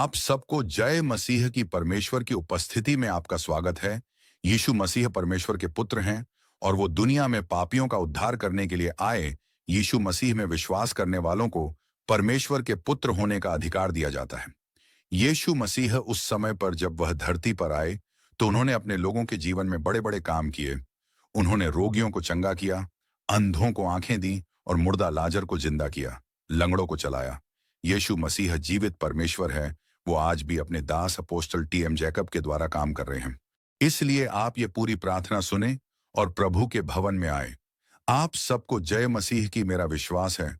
आप सबको जय मसीह की परमेश्वर की उपस्थिति में आपका स्वागत है। यीशु मसीह परमेश्वर के पुत्र हैं और वो दुनिया में पापियों का उद्धार करने के लिए आए। यीशु मसीह में विश्वास करने वालों को परमेश्वर के पुत्र होने का अधिकार दिया जाता है। यीशु मसीह उस समय पर जब वह धरती पर आए तो उन्होंने अपने लोगों के जीवन में बड़े बड़े काम किए। उन्होंने रोगियों को चंगा किया, अंधों को आंखें दी और मुर्दा लाजर को जिंदा किया, लंगड़ों को चलाया। यीशु मसीह जीवित परमेश्वर है। वो आज भी अपने दास अपोस्टल टी.एम. जैकब के द्वारा काम कर रहे हैं। इसलिए आप ये पूरी प्रार्थना सुने और प्रभु के भवन में आए। आप सबको जय मसीह की मेरा विश्वास है।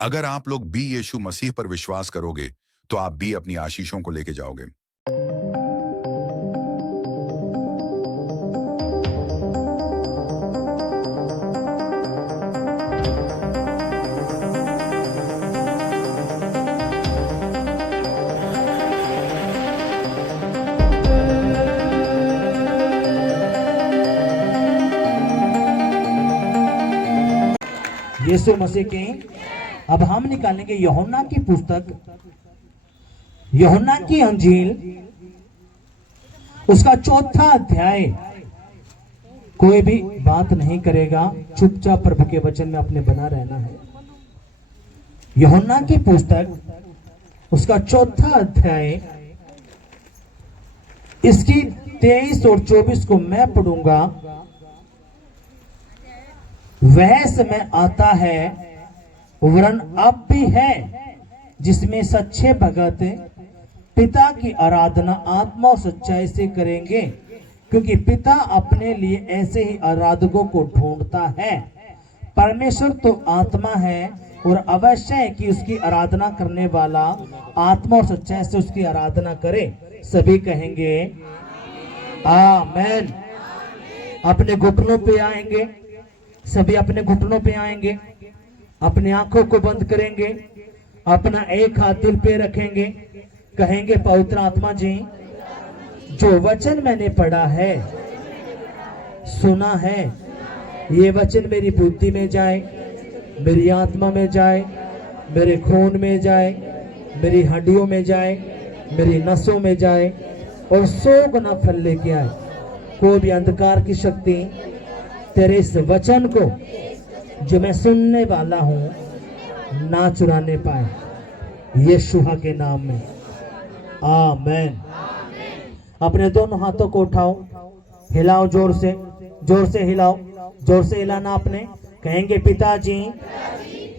अगर आप लोग भी यीशु मसीह पर विश्वास करोगे तो आप भी अपनी आशीषों को लेके जाओगे। यीशु मसीह के अब हम निकालेंगे यूहन्ना की पुस्तक, यूहन्ना की अंजील, उसका 4था अध्याय। कोई भी बात नहीं करेगा, चुपचाप प्रभु के वचन में अपने बना रहना है। यूहन्ना की पुस्तक, उसका 4था अध्याय, इसकी 23 और 24 को मैं पढ़ूंगा। वह समय आता है, वरन अब भी है, जिसमें सच्चे भगत पिता की आराधना आत्मा और सच्चाई से करेंगे, क्योंकि पिता अपने लिए ऐसे ही आराधकों को ढूंढता है। परमेश्वर तो आत्मा है और अवश्य है कि उसकी आराधना करने वाला आत्मा और सच्चाई से उसकी आराधना करे। सभी कहेंगे आमीन। अपने घुटनों पे आएंगे, सभी अपने घुटनों पे आएंगे, अपनी आंखों को बंद करेंगे, अपना एक हाथ दिल पे रखेंगे, कहेंगे पवित्र आत्मा जी, जो वचन मैंने पढ़ा है, सुना है, ये वचन मेरी बुद्धि में जाए, मेरी आत्मा में जाए, मेरे खून में जाए, मेरी हड्डियों में जाए, मेरी नसों में जाए और 100 गुना फल लेके आए। कोई भी अंधकार की शक्ति तेरे इस वचन को जो मैं सुनने वाला हूं ना चुराने पाए, यीशु के नाम में आमीन। अपने दोनों हाथों को उठाओ, हिलाओ, जोर से हिलाओ, जोर से हिलाना आपने। कहेंगे पिताजी,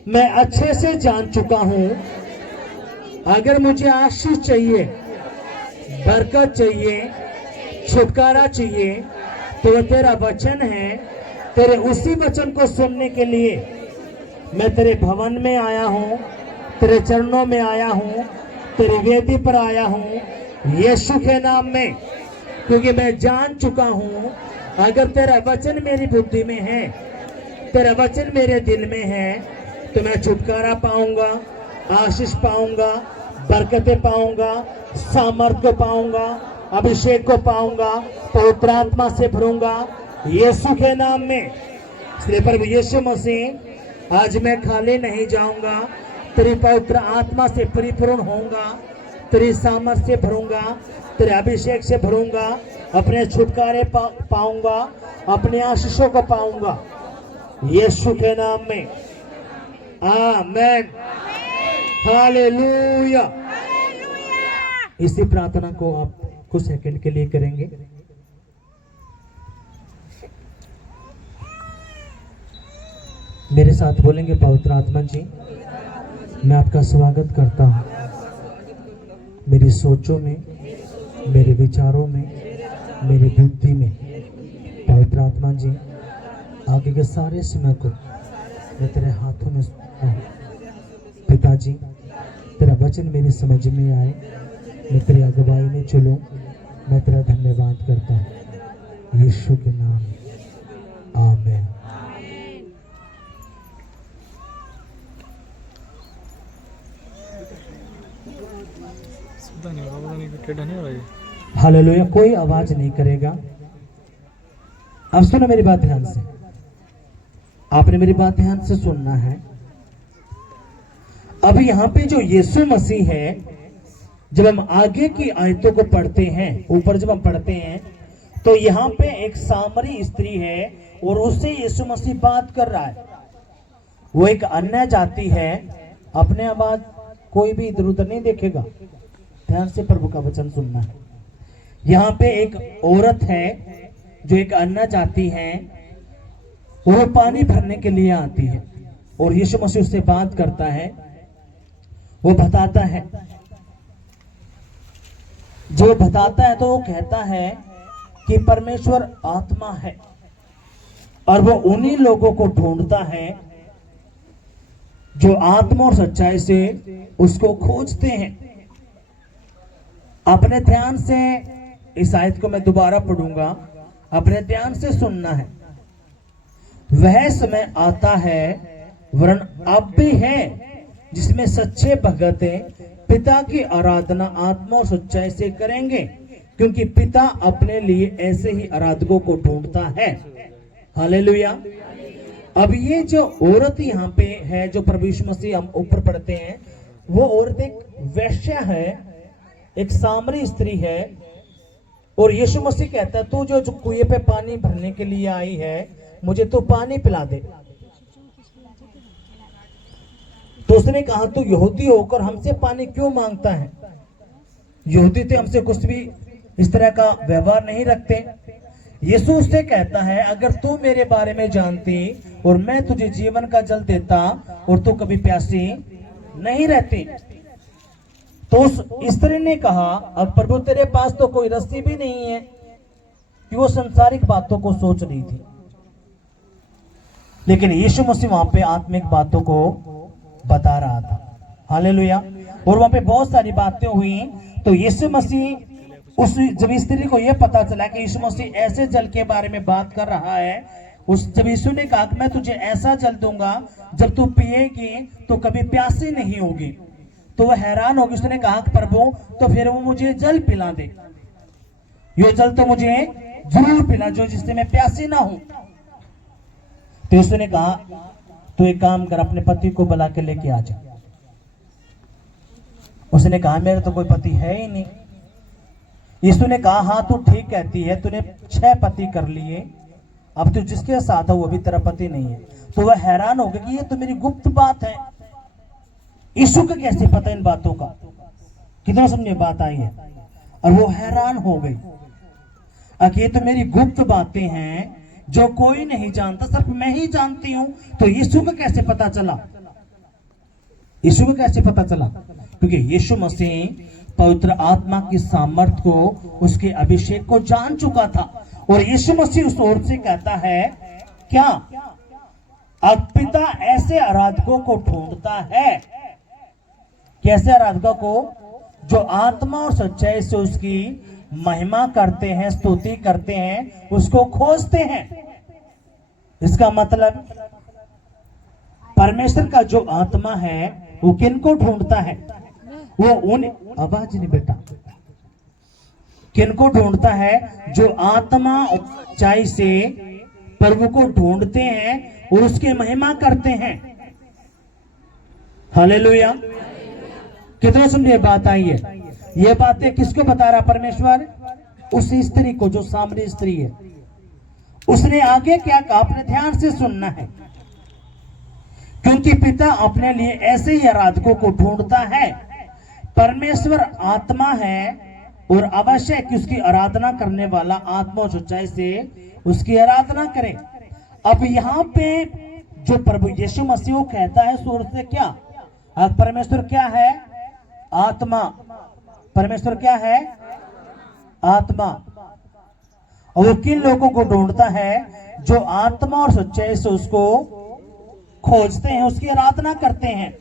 मैं अच्छे से जान चुका हूं, अगर मुझे आशीष चाहिए, बरकत चाहिए, छुटकारा चाहिए, तो तेरा वचन है। तेरे उसी वचन को सुनने के लिए मैं तेरे भवन में आया हूं, तेरे चरणों में आया हूं, तेरी वेदी पर आया हूं, यीशु के नाम में। क्योंकि मैं जान चुका हूं, अगर तेरा वचन मेरी बुद्धि में है, तेरा वचन मेरे दिल में है, तो मैं छुटकारा पाऊंगा, आशीष पाऊंगा, बरकतें पाऊंगा, सामर्थ्य पाऊंगा, अभिषेक को पाऊंगा, पवित्र आत्मा से भरूंगा, यीशु के नाम में। इसलिए प्रभु यीशु मसीह, आज मैं खाली नहीं जाऊंगा, तेरी पवित्र आत्मा से परिपूर्ण होऊंगा, तेरी सामर्थ्य से भरूंगा, तेरे अभिषेक से भरूंगा, अपने छुटकारे पाऊंगा, अपने आशीषों को पाऊंगा, यीशु के नाम में आमीन। हालेलुया। इसी प्रार्थना को आप कुछ सेकंड के लिए करेंगे। मेरे साथ बोलेंगे पवित्र आत्मा जी, मैं आपका स्वागत करता हूँ मेरी सोचों में, मेरे विचारों में, मेरी बुद्धि में। पवित्र आत्मा जी, आगे के सारे समय को मैं तेरे हाथों में पिताजी, तेरा वचन मेरी समझ में आए, मैं तेरी अगुवाई में चलूं। मैं तेरा धन्यवाद करता हूँ यीशु के नाम में आमीन। हालेलुया। कोई आवाज नहीं करेगा। अब सुनो मेरी बात ध्यान से, आपने मेरी बात ध्यान से सुनना है। अब यहाँ पे जो यीशु मसीह है जब हम आगे की आयतों को पढ़ते हैं, ऊपर जब हम पढ़ते हैं, तो यहाँ पे एक सामरी स्त्री है और उससे यीशु मसीह बात कर रहा है। वो एक अन्य जाति है। अपने आवाज कोई भी इधर उधर नहीं देखेगा, ध्यान से प्रभु का वचन सुनना है। यहाँ पे एक औरत है जो एक अन्य जाति है, वो पानी भरने के लिए आती है और यीशु मसीह उससे बात करता है। वो बताता है, जो बताता है तो वो कहता है कि परमेश्वर आत्मा है और वो उन्हीं लोगों को ढूंढता है जो आत्मा और सच्चाई से उसको खोजते हैं। अपने ध्यान से इस आयत को मैं दोबारा पढ़ूंगा, अपने ध्यान से सुनना है। वह समय आता है, वरन अब भी है, जिसमें सच्चे भगत पिता की आराधना आत्मा और सच्चाई से करेंगे, क्योंकि पिता अपने लिए ऐसे ही आराधकों को ढूंढता है। हालेलुया। अब ये जो औरत यहाँ पे है, जो प्रभु यीशु मसीह हम ऊपर पढ़ते हैं, वो औरत एक वैश्या है, एक सामरी स्त्री है। और यीशु मसीह कहता है, तू जो कुएं पे पानी भरने के लिए आई है, मुझे तो पानी पिला दे। तो उसने कहा, तू यहूदी होकर हमसे पानी क्यों मांगता है? यहूदी तो हमसे कुछ भी इस तरह का व्यवहार नहीं रखते। यीशु उससे कहता है, अगर तू मेरे बारे में जानती और मैं तुझे जीवन का जल देता और तू कभी प्यासी नहीं रहती। तो उस स्त्री ने कहा, अब प्रभु तेरे पास तो कोई रस्सी भी नहीं है, कि वो संसारिक बातों को सोच रही थी। लेकिन यीशु मसीह वहां पे आत्मिक बातों को बता रहा था। हालेलुया। और वहां पे बहुत सारी बातें हुई। तो यीशु मसीह उस जब स्त्री को यह पता चला कि यीशु मसीह ऐसे जल के बारे में बात कर रहा है, उस जब यीशु ने कहा कि मैं तुझे ऐसा जल दूंगा जब तू पिएगी तो कभी प्यासी नहीं होगी, तो वह हैरान होगी। उसने कहा कि प्रभु, तो फिर वो मुझे जल पिला दे, ये जल तो मुझे जरूर पिला जो जिससे मैं प्यासी ना हूं। तो उसने कहा, तू एक काम कर, अपने पति को बुला के लेके आ जा। उसने कहा, मेरे तो कोई पति है ही नहीं। यीशु ने कहा, हाँ तू ठीक कहती है, तूने 6 पति कर लिए, अब तू जिसके साथ है वो भी तेरा पति नहीं है। तो वह हैरान हो गया कि ये तो मेरी गुप्त बात है, यीशु को कैसे पता इन बातों का? कितना समझे बात आई है। और वो हैरान हो गई, ये तो मेरी गुप्त बातें हैं जो कोई नहीं जानता, सिर्फ मैं ही जानती हूं। तो यीशु को कैसे पता चला? यीशु को कैसे पता चला? क्योंकि यीशु मसीह पवित्र आत्मा की सामर्थ को, उसके अभिषेक को जान चुका था। और यीशु मसीह उस औरत से कहता है, क्या अब पिता ऐसे आराधकों को ढूंढता है? कैसे आराधकों को? जो आत्मा और सच्चाई से उसकी महिमा करते हैं, स्तुति करते हैं, उसको खोजते हैं। इसका मतलब परमेश्वर का जो आत्मा है वो किनको ढूंढता है? वो उन, आवाज नहीं बेटा, किनको ढूंढता है? जो आत्मा और सच्चाई से प्रभु को ढूंढते हैं और उसकी महिमा करते हैं। हालेलुया। कितना सुनिए बात आई है। ये बातें किसको बता रहा परमेश्वर? उस स्त्री को जो सामरी स्त्री है। उसने आगे क्या कहा? अपने ध्यान से सुनना है। क्योंकि पिता अपने लिए ऐसे ही आराधकों को ढूंढता है। परमेश्वर आत्मा है और आवश्यक कि उसकी आराधना करने वाला आत्मा और सच्चाई से उसकी आराधना करे। अब यहाँ पे जो प्रभु यीशु मसीह कहता है सूर से, क्या परमेश्वर क्या है? आत्मा। परमेश्वर क्या है? आत्मा। और वो किन लोगों को ढूंढता है? जो आत्मा और सच्चाई से उसको खोजते हैं, उसकी आराधना करते हैं।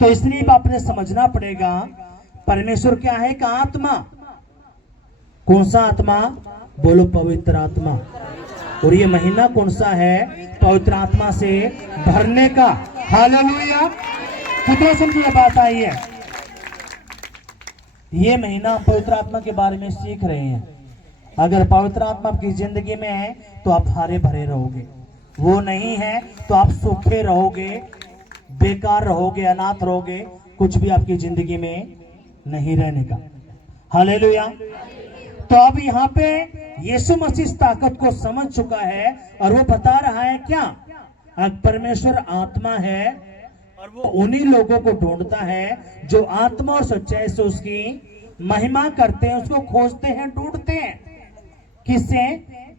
तो इसलिए आपने समझना पड़ेगा, परमेश्वर क्या है? का आत्मा। कौन सा आत्मा? बोलो, पवित्र आत्मा। और ये महीना कौन सा है? पवित्र आत्मा से भरने का। हालेलुया। कितना समझिए बात आई है। ये महीना हम पवित्र आत्मा के बारे में सीख रहे हैं। अगर पवित्र आत्मा आपकी जिंदगी में है तो आप हरे भरे रहोगे, वो नहीं है तो आप सूखे रहोगे, बेकार रहोगे, अनाथ रहोगे, कुछ भी आपकी जिंदगी में नहीं रहने का। हालेलुया। तो अब यहाँ पे यीशु मसीह इस ताकत को समझ चुका है और वो बता रहा है क्या, अब परमेश्वर आत्मा है और वो उन्हीं लोगों को ढूंढता है जो आत्मा और सच्चाई से उसकी महिमा करते हैं, उसको खोजते हैं, ढूंढते हैं। किससे?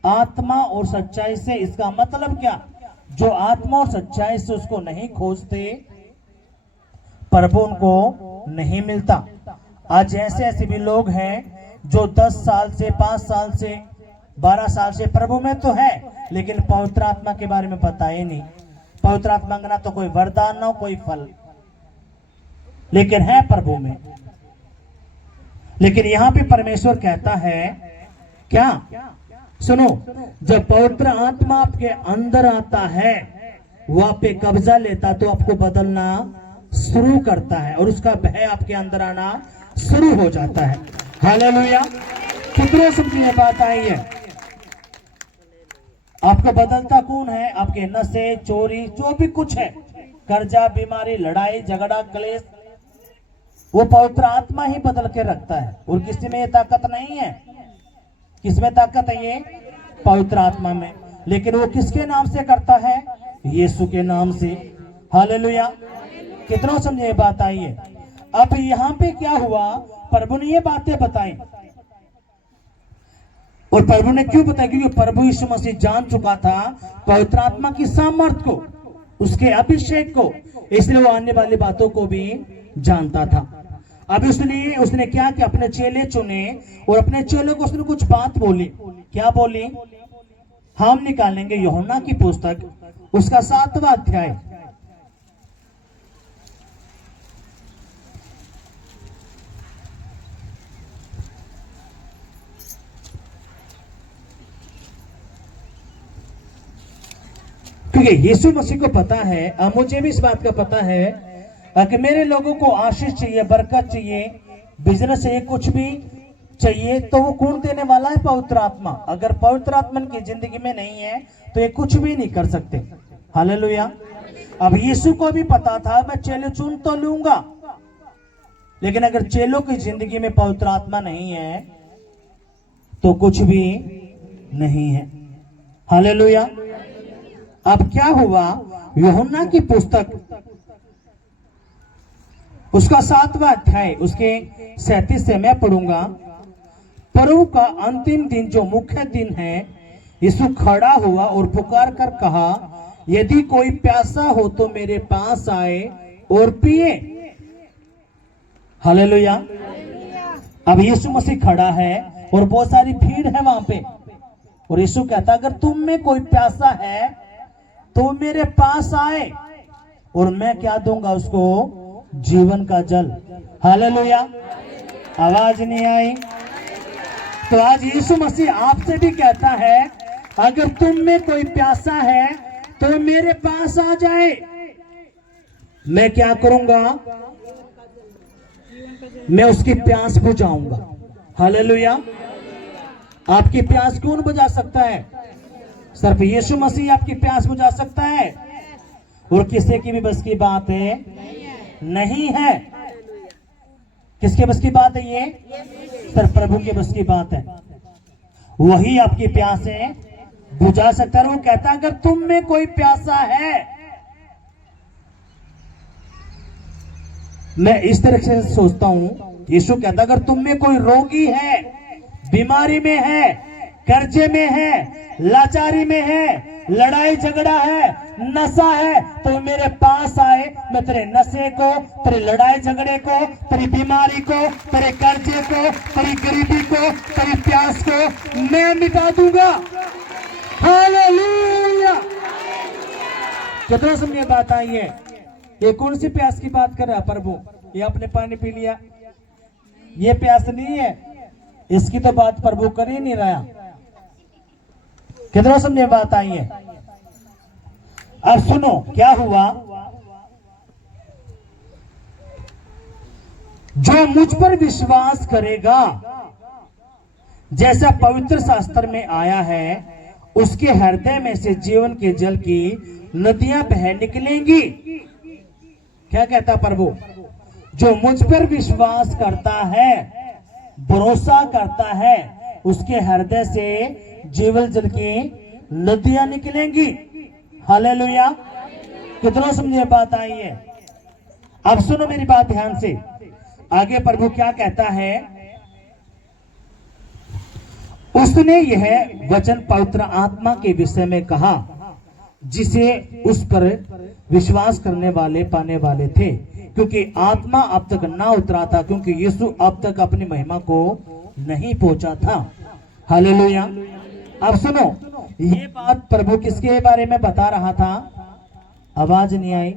आत्मा और सच्चाई से। इसका मतलब क्या? जो आत्मा और सच्चाई से उसको नहीं खोजते, प्रभु उनको नहीं मिलता। आज ऐसे ऐसे भी लोग हैं जो 10 साल से, 5 साल से, 12 साल से प्रभु में तो है, लेकिन पवित्र आत्मा के बारे में पता ही नहीं। पवित्र आत्मा का ना तो कोई वरदान, ना कोई फल, लेकिन है प्रभु में। लेकिन यहां पे परमेश्वर कहता है क्या? सुनो, जब पवित्र आत्मा आपके अंदर आता है, वो आप पे कब्जा लेता तो आपको बदलना शुरू करता है और उसका भय आपके अंदर आना शुरू हो जाता है। हालेलुया। कितने समझिए बात आई है? आपको बदलता कौन है? आपके नशे, चोरी, जो भी कुछ है, कर्जा, बीमारी, लड़ाई झगड़ा, क्लेश, वो पवित्र आत्मा ही बदल के रखता है और किसी में ये ताकत नहीं है। किसमें ताकत है? ये पवित्र आत्मा में। लेकिन वो किसके नाम से करता है? यीशु के नाम से। हालेलुया। कितना समझे बात आई है? अब यहाँ पे क्या हुआ? प्रभु ने ये बातें बताई और प्रभु ने क्यों बताया? क्योंकि प्रभु यीशु मसीह जान चुका था पवित्र आत्मा की सामर्थ को, उसके अभिषेक को, इसलिए वो आने वाली बातों को भी जानता था। अब इसलिए उसने क्या कि अपने चेले चुने और अपने चेलों को उसने कुछ बात बोली। क्या बोली? हम निकालेंगे यूहन्ना की पुस्तक, उसका 7वां अध्याय। क्योंकि यीशु मसीह को पता है और मुझे भी इस बात का पता है कि मेरे लोगों को आशीष चाहिए, बरकत चाहिए, बिजनेस चाहिए, कुछ भी चाहिए, तो वो कौन देने वाला है? पवित्र आत्मा। अगर पवित्र आत्मा की जिंदगी में नहीं है तो ये कुछ भी नहीं कर सकते। हालेलुया। अब यीशु को भी पता था मैं चेले चुन तो लूंगा, लेकिन अगर चेलों की जिंदगी में पवित्र आत्मा नहीं है तो कुछ भी नहीं है। हालेलुया। अब क्या हुआ? यूहन्ना की पुस्तक, उसका 7वां अध्याय, उसके 37 से मैं पढ़ूंगा। प्रभु का अंतिम दिन, जो मुख्य दिन है, यीशु खड़ा हुआ और पुकार कर कहा, यदि कोई प्यासा हो तो मेरे पास आए और पिए। हालेलुया। अब यीशु मसीह खड़ा है और बहुत सारी भीड़ है वहां पे, और यीशु कहता अगर तुम में कोई प्यासा है तो मेरे पास आए और मैं क्या दूंगा उसको? जीवन का जल। हालेलुया। आवाज नहीं आई? तो आज यीशु मसीह आपसे भी कहता है अगर तुम में कोई प्यासा है तो मेरे पास आ जाए, मैं क्या करूंगा? मैं उसकी प्यास बुझाऊंगा। हालेलुया। आपकी प्यास कौन बुझा सकता है? सिर्फ यीशु मसीह आपकी प्यास बुझा सकता है, और किसी की भी बस की बात है नहीं है। किसके बस की बात है? ये सिर्फ प्रभु के बस की बात है। वही आपकी प्यासें बुझा सकता है। वो कहता है अगर तुम में कोई प्यासा है, मैं इस तरह से सोचता हूं, यीशु कहता अगर तुम में कोई रोगी है, बीमारी में है, कर्जे में है, लाचारी में है, लड़ाई झगड़ा है, नशा है, तो मेरे पास आए, मैं तेरे नशे को, तेरे लड़ाई झगड़े को, तेरी बीमारी को, तेरे कर्जे को, तेरी गरीबी को, तेरी प्यास को मैं मिटा दूंगा। हालेलुया। कितना समझे बात आई है? ये कौन सी प्यास की बात कर रहा है प्रभु? ये आपने पानी पी लिया, ये प्यास नहीं है, इसकी तो बात प्रभु कर ही नहीं रहा। कितना समझे बात आई है? अब सुनो क्या हुआ। जो मुझ पर विश्वास करेगा, जैसा पवित्र शास्त्र में आया है, उसके हृदय में से जीवन के जल की नदियां बह निकलेंगी। क्या कहता प्रभु? जो मुझ पर विश्वास करता है, भरोसा करता है, उसके हृदय से जीवन जल की नदियां निकलेंगी। हालेलुया। कितना समझे बात आई है? अब सुनो मेरी बात ध्यान से। आगे प्रभु क्या कहता है? उसने यह वचन पवित्र आत्मा के विषय में कहा, जिसे उस पर विश्वास करने वाले पाने वाले थे, क्योंकि आत्मा अब तक ना उतरा था, क्योंकि यीशु अब तक अपनी महिमा को नहीं पहुंचा था। हालेलुया। अब सुनो, ये बात प्रभु किसके बारे में बता रहा था? आवाज नहीं आई?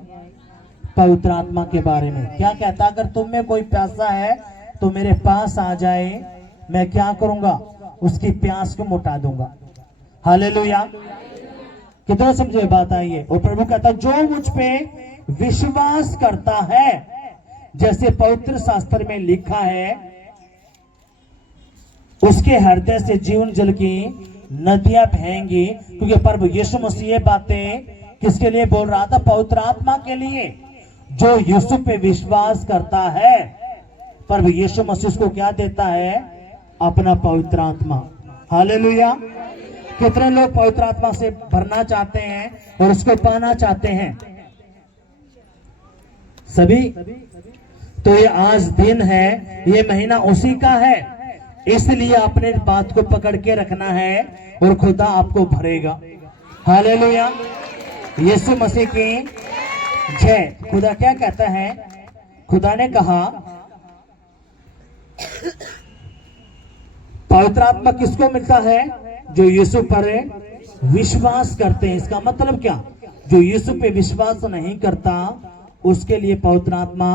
पवित्र आत्मा के बारे में। क्या कहता? अगर तुम में कोई प्यासा है तो मेरे पास आ जाए, मैं क्या करूंगा? उसकी प्यास को मिटा दूंगा। हालेलुया। कितना समझे बात आई है? और प्रभु कहता, जो मुझ पे विश्वास करता है, जैसे पवित्र शास्त्र में लिखा है, उसके हृदय से जीवन जल की नदियां बहेंगी। क्योंकि प्रभु यीशु मसीह ये बातें किसके लिए बोल रहा था? पवित्र आत्मा के लिए। जो यीशु पे विश्वास करता है, प्रभु यीशु मसीह उसको क्या देता है? अपना पवित्र आत्मा। हालेलुया। कितने लोग पवित्र आत्मा से भरना चाहते हैं और उसको पाना चाहते हैं? सभी। तो ये आज दिन है, ये महीना उसी का है, इसलिए अपने बात को पकड़ के रखना है और खुदा आपको भरेगा। हालेलुया। यीशु मसीह की जय। खुदा क्या कहता है? खुदा ने कहा, पवित्र आत्मा किसको मिलता है? जो यीशु पर विश्वास करते हैं। इसका मतलब क्या? जो यीशु पे विश्वास नहीं करता, उसके लिए पवित्र आत्मा,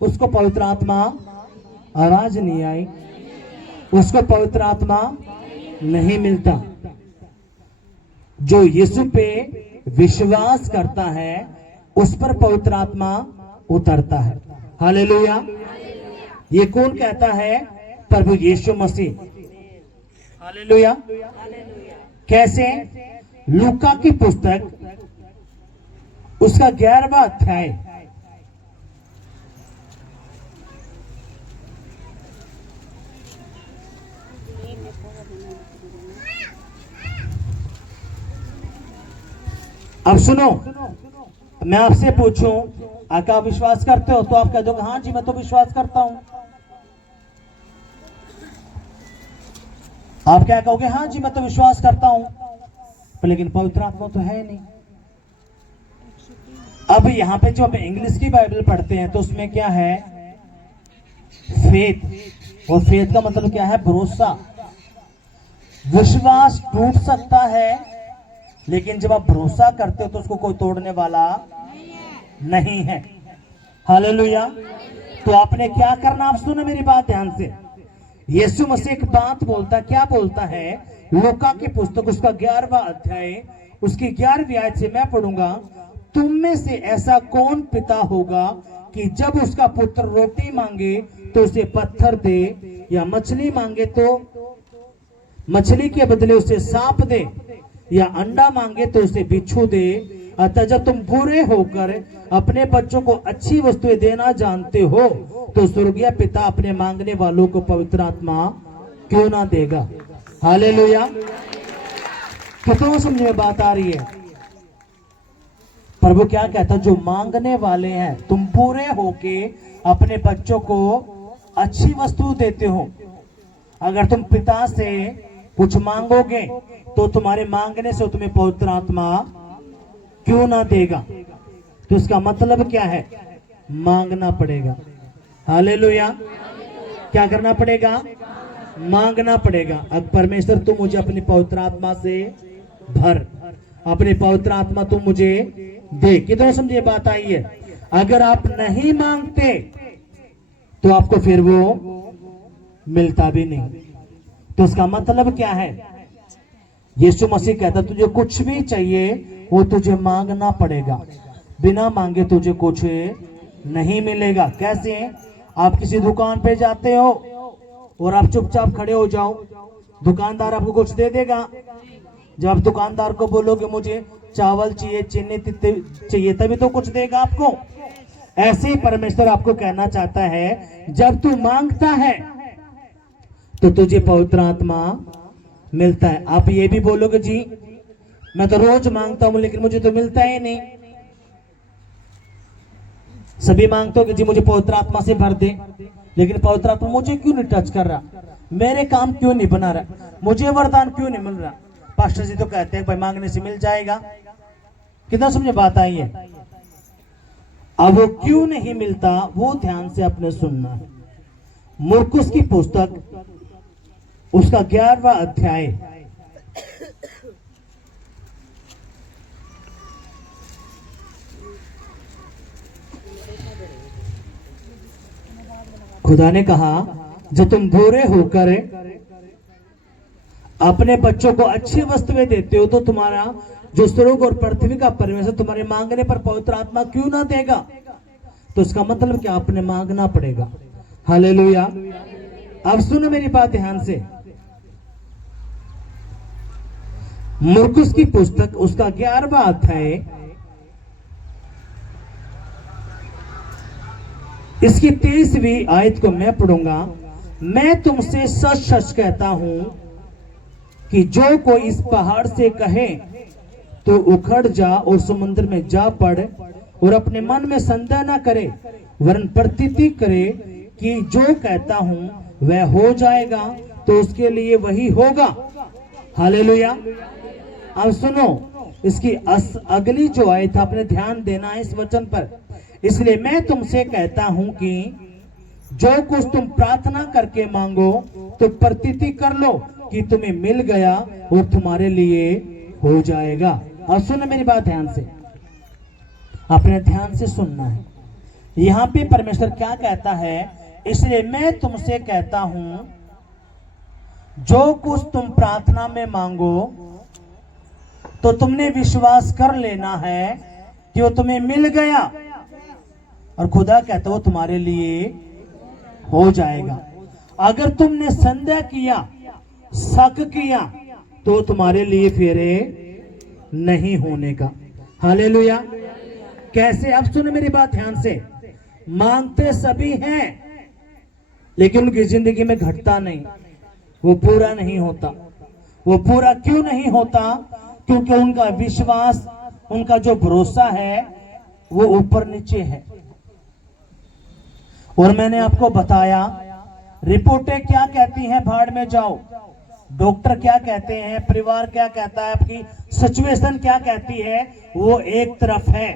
उसको पवित्र आत्मा, आवाज नहीं आई? उसको पवित्र आत्मा नहीं मिलता। जो यीशु पे विश्वास करता है, उस पर पवित्र आत्मा उतरता है। हालेलुया। ये कौन कहता है? प्रभु यीशु मसीह। हालेलुया। कैसे? लूका की पुस्तक उसका 11वां अध्याय, अब सुनो, मैं आपसे पूछूं, आप विश्वास करते हो? तो आप कह दोगे हाँ जी मैं तो विश्वास करता हूं। आप क्या कहोगे? हाँ जी मैं तो विश्वास करता हूं, पर लेकिन पवित्र आत्मा तो है नहीं। अब यहाँ पे जो हम इंग्लिश की बाइबल पढ़ते हैं तो उसमें क्या है? फेथ। और फेथ का मतलब क्या है? भरोसा। विश्वास टूट सकता है, लेकिन जब आप भरोसा करते हो तो उसको कोई तोड़ने वाला नहीं है। हालेलुया। तो आपने क्या करना? आप सुनो मेरी बात ध्यान से। यीशु मसीह एक बात बोलता, क्या बोलता है? लूका की पुस्तक उसका 11वां अध्याय उसकी 11वीं आयत से मैं पढ़ूंगा। तुम में से ऐसा कौन पिता होगा कि जब उसका पुत्र रोटी मांगे तो उसे पत्थर दे, या मछली मांगे तो मछली के बदले उसे सांप दे, या अंडा मांगे तो उसे बिच्छू दे? अतः जब तुम बुरे होकर अपने बच्चों को अच्छी वस्तुएं देना जानते हो, तो स्वर्गीय पिता अपने मांगने वालों को पवित्र आत्मा क्यों ना देगा? हालेलुया। कितनों समझ में बात आ रही है? प्रभु क्या कहता? जो मांगने वाले हैं, तुम पूरे होके अपने बच्चों को अच्छी वस्तु देते हो। अगर तुम पिता से कुछ मांगोगे तो तुम्हारे मांगने से तुम्हें पवित्र आत्मा क्यों ना देगा? तो इसका मतलब क्या है? मांगना पड़ेगा। हालेलुया। क्या करना पड़ेगा? मांगना पड़ेगा। अब परमेश्वर तुम मुझे अपनी पवित्र आत्मा से भर, अपनी पवित्र आत्मा तुम मुझे दे। कितना समझे बात आई है? अगर आप नहीं मांगते तो आपको फिर वो मिलता भी नहीं। तो इसका मतलब क्या है? यीशु मसीह कहता तुझे कुछ भी चाहिए वो तुझे मांगना पड़ेगा, बिना मांगे तुझे कुछ नहीं मिलेगा। कैसे? आप किसी दुकान पे जाते हो और आप चुपचाप खड़े हो जाओ, दुकानदार आपको कुछ दे देगा। जब आप दुकानदार को बोलोगे मुझे चावल चाहिए, चीनी चाहिए, तभी तो कुछ देगा आपको। ऐसे ही परमेश्वर आपको कहना चाहता है, जब तू मांगता है तो तुझे पवित्र आत्मा मिलता है। आप ये भी बोलोगे जी मैं तो रोज मांगता हूं लेकिन मुझे तो मिलता ही नहीं। सभी मांगते हो कि जी मुझे पवित्र आत्मा से भर दे, लेकिन पवित्र आत्मा मुझे क्यों नहीं टच कर रहा, मेरे काम क्यों नहीं बना रहा, मुझे वरदान क्यों नहीं मिल रहा। पास्टर जी तो कहते हैं भाई मांगने से मिल जाएगा। कितना समझे बात आई है। अब वो क्यों नहीं मिलता वो ध्यान से आपने सुनना है। मुर्कुस की पुस्तक उसका 11वां अध्याय खुदा ने कहा जब तुम बुरे होकर अपने बच्चों को अच्छी वस्तुएं देते हो तो तुम्हारा जो स्वर्ग और पृथ्वी का परमेश्वर तुम्हारे मांगने पर पवित्र आत्मा क्यों ना देगा। तो इसका मतलब क्या आपने मांगना पड़ेगा। हालेलुया। अब सुनो मेरी बात ध्यान से। मुर्कुस की पुस्तक उसका 11वां अध्याय इसकी 23वीं आयत को मैं पढ़ूंगा। मैं तुमसे सच सच कहता हूं कि जो कोई इस पहाड़ से कहे तो उखड़ जा और समुद्र में जा पड़ और अपने मन में संदेह न करे वरन प्रतीति करे कि जो कहता हूं वह हो जाएगा तो उसके लिए वही होगा। हालेलुया। अब सुनो इसकी अगली जो आयत आपने ध्यान देना है इस वचन पर। इसलिए मैं तुमसे कहता हूं कि जो कुछ तुम प्रार्थना करके मांगो तो प्रतीति कर लो कि तुम्हें मिल गया और तुम्हारे लिए हो जाएगा। अब सुनो मेरी बात ध्यान से, आपने ध्यान से सुनना है। यहां पे परमेश्वर क्या कहता है, इसलिए मैं तुमसे कहता हूं जो कुछ तुम प्रार्थना में मांगो तो तुमने विश्वास कर लेना है कि वो तुम्हें मिल गया और खुदा कहता वो तुम्हारे लिए हो जाएगा। अगर तुमने संदेह किया शक किया तो तुम्हारे लिए फिर नहीं होने का। हालेलुया। कैसे? अब सुनो मेरी बात ध्यान से। मांगते सभी हैं लेकिन उनकी जिंदगी में घटता नहीं, वो पूरा नहीं होता। वो पूरा क्यों नहीं होता? क्योंकि उनका विश्वास उनका जो भरोसा है वो ऊपर नीचे है। और मैंने आपको बताया रिपोर्टें क्या कहती हैं, भाड़ में जाओ। डॉक्टर क्या कहते हैं, परिवार क्या कहता है, आपकी सिचुएशन क्या कहती है, वो एक तरफ है।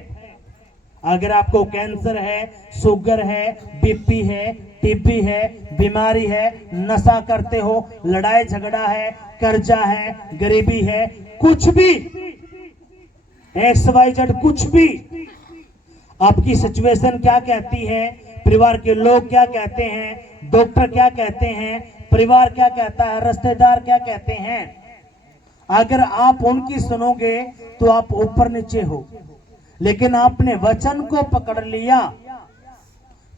अगर आपको कैंसर है, शुगर है, बीपी है, टीबी है, बीमारी है, नशा करते हो, लड़ाई झगड़ा है, कर्जा है, गरीबी है, कुछ भी XYZ कुछ भी, आपकी सिचुएशन क्या कहती है, परिवार के लोग क्या कहते हैं, डॉक्टर क्या कहते हैं, परिवार क्या कहता है, रिश्तेदार क्या कहते हैं, अगर आप उनकी सुनोगे तो आप ऊपर नीचे हो। लेकिन आपने वचन को पकड़ लिया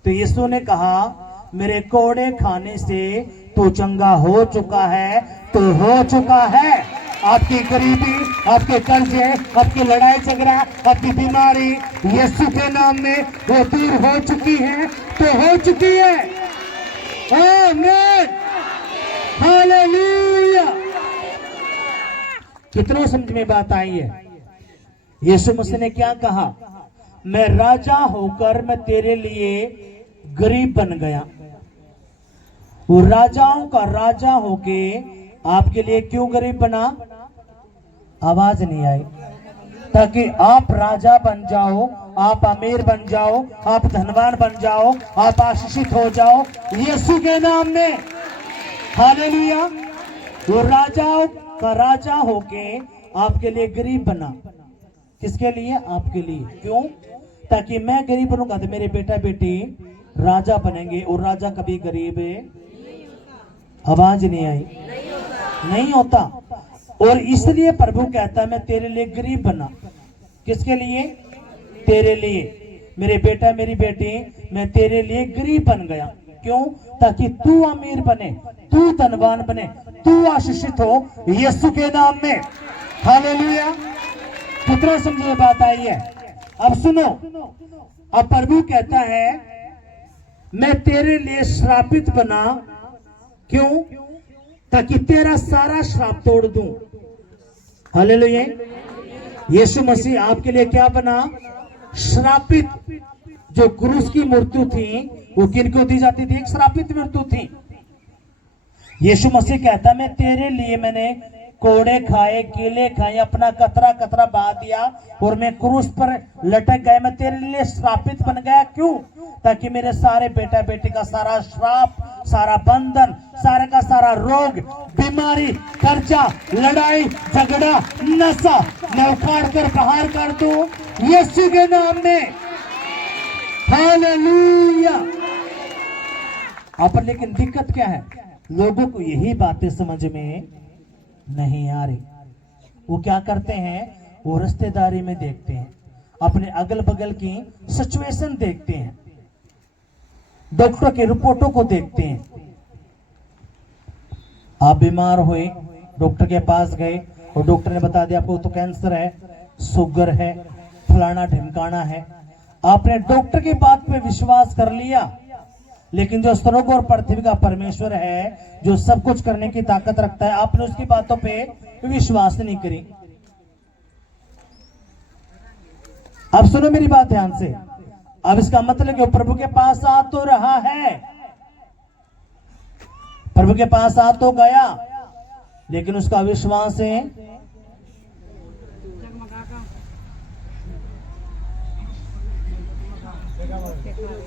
तो यीशु ने कहा मेरे कोड़े खाने से तो चंगा हो चुका है, तो हो चुका है। आपकी गरीबी, आपके कर्जे, आपकी लड़ाई झगड़ा, आपकी बीमारी यीशु के नाम में वो दूर हो चुकी है, तो हो चुकी है। आमीन। हालेलुया। कितनों समझ में बात आई है? यीशु मसीह ने क्या कहा? मैं राजा होकर मैं तेरे लिए गरीब बन गया। वो राजाओं का राजा होके आपके लिए क्यों गरीब बना? आवाज नहीं आई। ताकि आप राजा बन जाओ, आप अमीर बन जाओ, आप धनवान बन जाओ, आप आशीषित हो जाओ यीशु के नाम में। हालेलुया। वो राजाओं का राजा होके आपके लिए गरीब बना। किसके लिए? आपके लिए। क्यों? ताकि मैं गरीब बनूंगा तो मेरे बेटा बेटी राजा बनेंगे, और राजा कभी गरीब आवाज नहीं आई, नहीं होता। और इसलिए प्रभु कहता है मैं तेरे लिए गरीब बना। किसके लिए? तेरे लिए। मेरे बेटा मेरी बेटी मैं तेरे लिए गरीब बन गया। क्यों? ताकि तू अमीर बने, तू धनवान बने, तू आशीषित हो यीशु के नाम में। हालेलुया। कितना समझ में बात आई है? अब सुनो, अब प्रभु कहता है मैं तेरे लिए श्रापित बना, क्यों? ताकि तेरा सारा श्राप तोड़ दूं। हालेलुया। यीशु मसीह आपके लिए क्या बना? श्रापित। जो क्रूस की मृत्यु थी वो किनको दी जाती थी? एक श्रापित मृत्यु थी। यीशु मसीह कहता मैं तेरे लिए मैंने कोड़े खाए, केले खाए, अपना कतरा कतरा बहा दिया और मैं क्रूस पर लटक गया। मैं तेरे लिए श्रापित बन गया, क्यों? ताकि मेरे सारे बेटा बेटी का सारा श्राप, सारा बंधन, सारे का सारा रोग, बीमारी, कर्जा, लड़ाई झगड़ा, नशा मैं उखाड़ कर बाहर कर दूं यीशु के नाम में। हालेलुया। पर लेकिन दिक्कत क्या है? लोगों को यही बातें समझ में नहीं आ रही। वो क्या करते हैं? वो रिश्तेदारी में देखते हैं, अपने अगल बगल की सिचुएशन देखते हैं, डॉक्टर की रिपोर्टों को देखते हैं। आप बीमार हुए, डॉक्टर के पास गए और डॉक्टर ने बता दिया आपको तो कैंसर है, शुगर है, फलाना ढिमकाना है। आपने डॉक्टर की बात पे विश्वास कर लिया, लेकिन जो स्वर्ग और पृथ्वी का परमेश्वर है, जो सब कुछ करने की ताकत रखता है, आपने उसकी बातों पे विश्वास नहीं करी। अब सुनो मेरी बात ध्यान से। अब इसका मतलब कि प्रभु के पास आ तो रहा है, प्रभु के पास आ तो गया, लेकिन उसका विश्वास है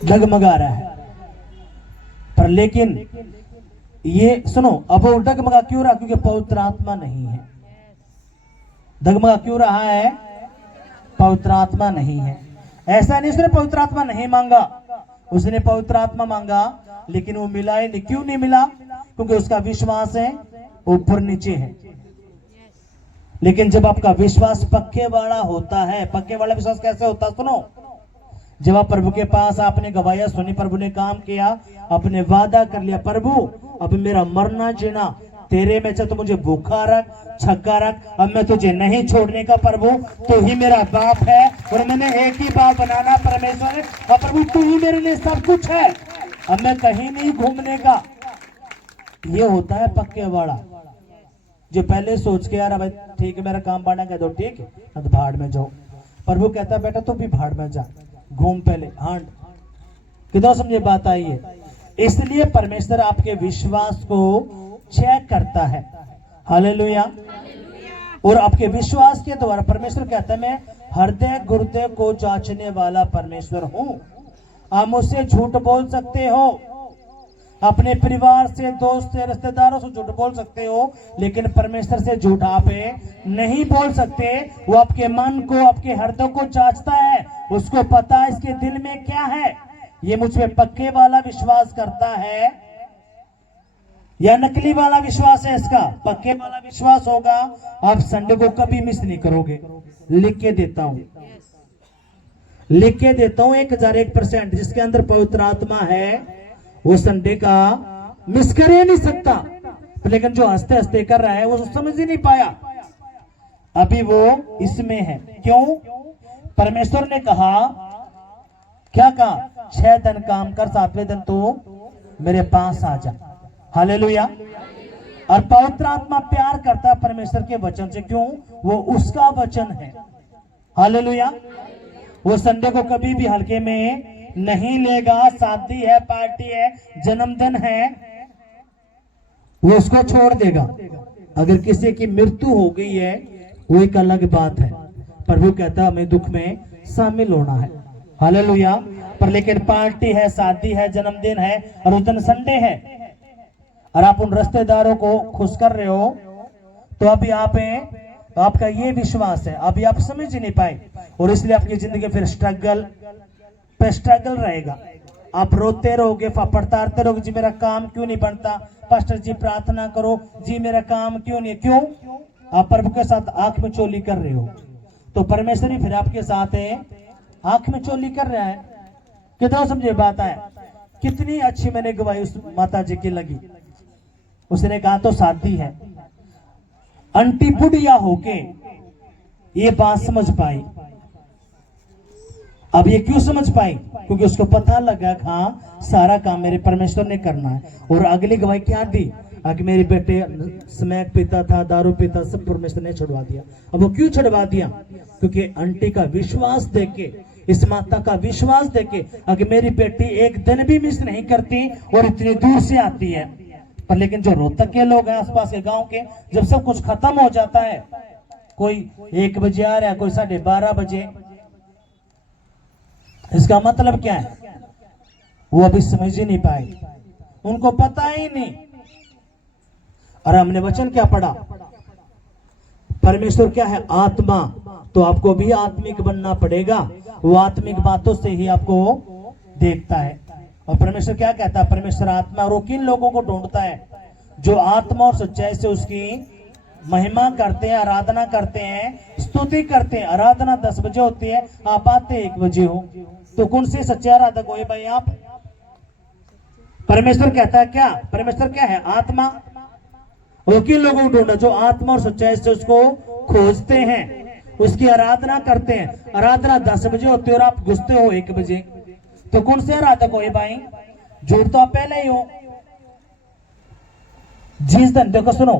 डगमगा रहा है। पर लेकिन ये सुनो, अब वो डगमगा क्यों रहा? क्योंकि पवित्र आत्मा नहीं है। डगमगा क्यों रहा है? पवित्र आत्मा नहीं है। ऐसा नहीं उसने पवित्र आत्मा नहीं मांगा, उसने पवित्र आत्मा मांगा, लेकिन वो मिला ही नहीं। क्यों नहीं मिला? क्योंकि उसका विश्वास है ऊपर नीचे है। लेकिन जब आपका विश्वास पक्के वाला होता है, पक्के वाला विश्वास कैसे होता? सुनो, जब आप प्रभु के पास आपने गवाहियां सुनी, प्रभु ने काम किया, आपने वादा कर लिया प्रभु अब मेरा मरना जीना तेरे में, चाहे तो मुझे भूखा रख, छक्का रख, अब मैं तुझे नहीं छोड़ने का प्रभु, तू ही मेरा बाप है और मैंने एक ही बाप बनाना परमेश्वर है, और प्रभु तू ही मेरे लिए सब कुछ है, अब मैं कहीं नहीं घूमने का। ये होता है पक्के वाला, जो पहले सोच के यार अब ठीक है मेरा काम बांटा कह दो, ठीक है तो भाड़ में जाओ। प्रभु कहता बेटा तू भी भाड़ में जा, घूम पहले हांड। कितना समझे बात आई है? इसलिए परमेश्वर आपके विश्वास को चेक करता है। हालेलुया। और आपके विश्वास के द्वारा परमेश्वर कहता है मैं हृदय गुर्दे को जांचने वाला परमेश्वर हूं। आप मुझसे झूठ बोल सकते हो, अपने परिवार से, दोस्त से, रिश्तेदारों से झूठ बोल सकते हो, लेकिन परमेश्वर से झूठ आप नहीं बोल सकते। वो आपके मन को, आपके हृदय को जांचता है, उसको पता है इसके दिल में क्या है। ये मुझ पे पक्के वाला विश्वास करता है या नकली वाला विश्वास है? इसका पक्के वाला विश्वास होगा, आप संडे को कभी मिस नहीं करोगे। लिख के देता हूं, लिख के देता हूं 1001%। जिसके अंदर पवित्र आत्मा है वो संडे का मिस कर ही नहीं सकता। लेकिन जो हंसते हंसते कर रहा है वो समझ ही नहीं पाया, अभी वो इसमें है। क्यों? परमेश्वर ने कहा, क्या कहा? 6 दिन काम कर, 7वें दिन तो मेरे पास आ जा। हालेलुया। और पवित्र आत्मा प्यार करता है परमेश्वर के वचन से। क्यों? वो उसका वचन है। हालेलुया। वो संडे को कभी भी हल्के में नहीं लेगा। शादी है, पार्टी है, जन्मदिन है, वो उसको छोड़ देगा। अगर किसी की मृत्यु हो गई है वो एक अलग बात है, प्रभु कहता हमें दुख में शामिल होना है। हालेलुया। पर लेकिन पार्टी है, शादी है, जन्मदिन है और उस दिन संडे है और आप उन रिश्तेदारों को खुश कर रहे हो, तो अभी आपका ये विश्वास है, अभी आप समझ ही नहीं पाए और इसलिए आपकी जिंदगी फिर स्ट्रगल पे स्ट्रगल रहेगा। आप रोते रहोगे, पड़तारते रहोगे, जी मेरा काम क्यों नहीं बनता, पास्टर जी प्रार्थना करो, जी मेरा काम क्यों नहीं। क्यों? आप प्रभु के साथ आंख में चोली कर रहे हो, तो परमेश्वर ही फिर आपके साथ आंख में चोली कर रहा है। कितना समझे बात है? कितनी अच्छी मैंने गवाही उस माता जी की लगी। उसने कहा तो शादी है, आंटी बुढ़िया होके ये बात समझ पाई। अब ये क्यों समझ पाई? क्योंकि उसको पता लगा कि हाँ सारा काम मेरे परमेश्वर ने करना है। और अगली गवाही क्या दी? कि मेरे बेटे स्मैक पीता था, दारू पीता, सब परमेश्वर ने छुड़वा दिया। अब वो क्यों छुड़वा दिया? क्योंकि आंटी का विश्वास देके, इस माता का विश्वास देके, अगर मेरी बेटी एक दिन भी मिस नहीं करती और इतनी दूर से आती है। पर लेकिन जो रोहतक के लोग हैं, आसपास के गांव के, जब सब कुछ खत्म हो जाता है, कोई 1 बजे आ रहा है, कोई 12:30 बजे, इसका मतलब क्या है? वो अभी समझ ही नहीं पाए, उनको पता ही नहीं। और हमने वचन क्या पढ़ा? परमेश्वर क्या है? आत्मा। तो आपको भी आत्मिक बनना पड़ेगा। वो आत्मिक बातों से ही आपको देखता है। और परमेश्वर क्या कहता है? परमेश्वर आत्मा, और वो किन लोगों को ढूंढता है? जो आत्मा और सच्चाई से उसकी महिमा करते हैं, आराधना करते हैं, स्तुति करते हैं। आराधना 10 बजे होती है, आप आते 1 बजे हो, तो कौन से सच्चे आराधक हो भाई आप? परमेश्वर कहता है क्या? परमेश्वर क्या है? आत्मा। वो किन लोगों को ढूंढा? जो आत्मा और सच्चाई से उसको खोजते हैं, उसकी आराधना करते हैं। आराधना 10 बजे होती है और आप घुसते हो 1 बजे, तो कौन से आराधक हो भाई? झूठ तो आप पहले ही हो। जिस दिन, देखो सुनो,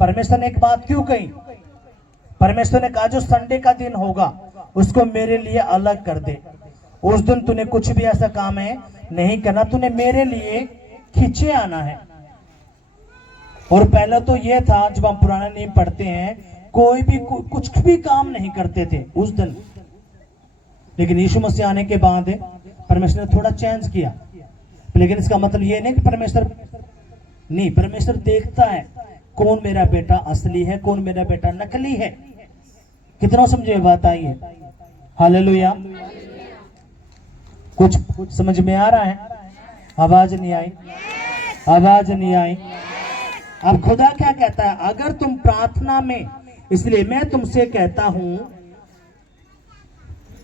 परमेश्वर ने एक बात क्यों कही? परमेश्वर ने कहा जो संडे का दिन होगा उसको मेरे लिए अलग कर दे। उस दिन तूने कुछ भी ऐसा काम है नहीं करना, तूने मेरे लिए खींचे आना है। और पहले तो ये था, जब हम पुराना नियम पढ़ते हैं, कोई भी कुछ भी काम नहीं करते थे उस दिन। लेकिन यीशु मसीह आने के बाद परमेश्वर ने थोड़ा चेंज किया। लेकिन इसका मतलब ये नहीं कि परमेश्वर नहीं, परमेश्वर देखता है कौन मेरा बेटा असली है, कौन मेरा बेटा नकली है। कितना समझे बात आई है? हालेलुया। कुछ समझ में आ रहा है? आवाज नहीं आई, आवाज नहीं आई। अब खुदा क्या कहता है? अगर तुम प्रार्थना में, इसलिए मैं तुमसे कहता हूं,